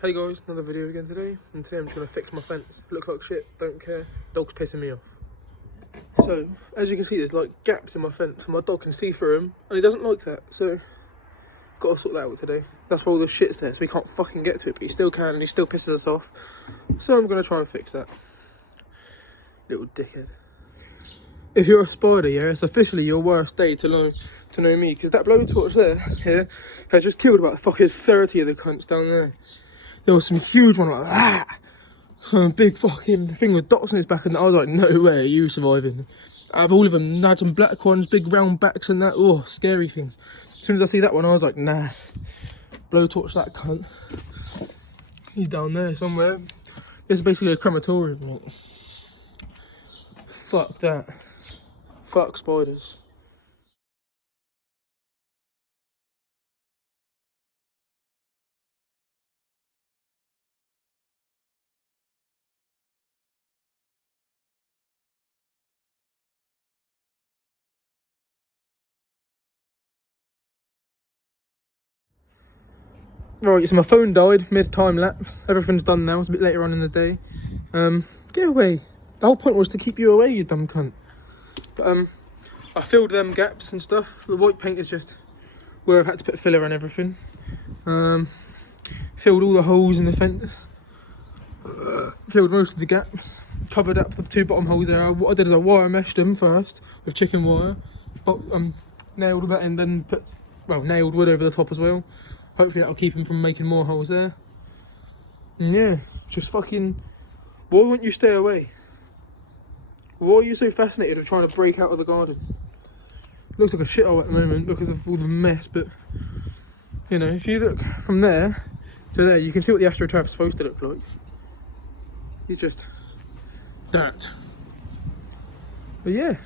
Hey guys, another video again today, and today I'm just going to fix my fence. It looks like shit, don't care, dog's pissing me off. So, as you can see, there's like gaps in my fence, and my dog can see through them, and he doesn't like that, so got to sort that out today. That's why all the shit's there, so we can't fucking get to it, but he still can, and he still pisses us off. So I'm going to try and fix that. Little dickhead. If you're a spider, yeah, it's officially your worst day to know me, because that blowtorch there, yeah, has just killed about fucking 30 of the cunts down there. There was some huge one like that. Some big fucking thing with dots on his back, and I was like, no way are you surviving. Out of all of them, I had some black ones, big round backs and that. Oh, scary things. As soon as I see that one, I was like, nah. Blowtorch that cunt. He's down there somewhere. This is basically a crematorium, mate. Fuck that. Fuck spiders. Right, so my phone died mid-time lapse. Everything's done now, it's a bit later on in the day. Get away. The whole point was to keep you away, you dumb cunt. But I filled them gaps and stuff. The white paint is just where I've had to put filler and everything. Filled all the holes in the fence. Filled most of the gaps. Covered up the two bottom holes there. What I did is I wire meshed them first with chicken wire. But nailed that in, then nailed wood over the top as well. Hopefully that'll keep him from making more holes there. And yeah, just fucking... Why won't you stay away? Why are you so fascinated with trying to break out of the garden? It looks like a shithole at the moment because of all the mess, but... You know, if you look from there to there, you can see what the AstroTurf is supposed to look like. It's just... that. But yeah.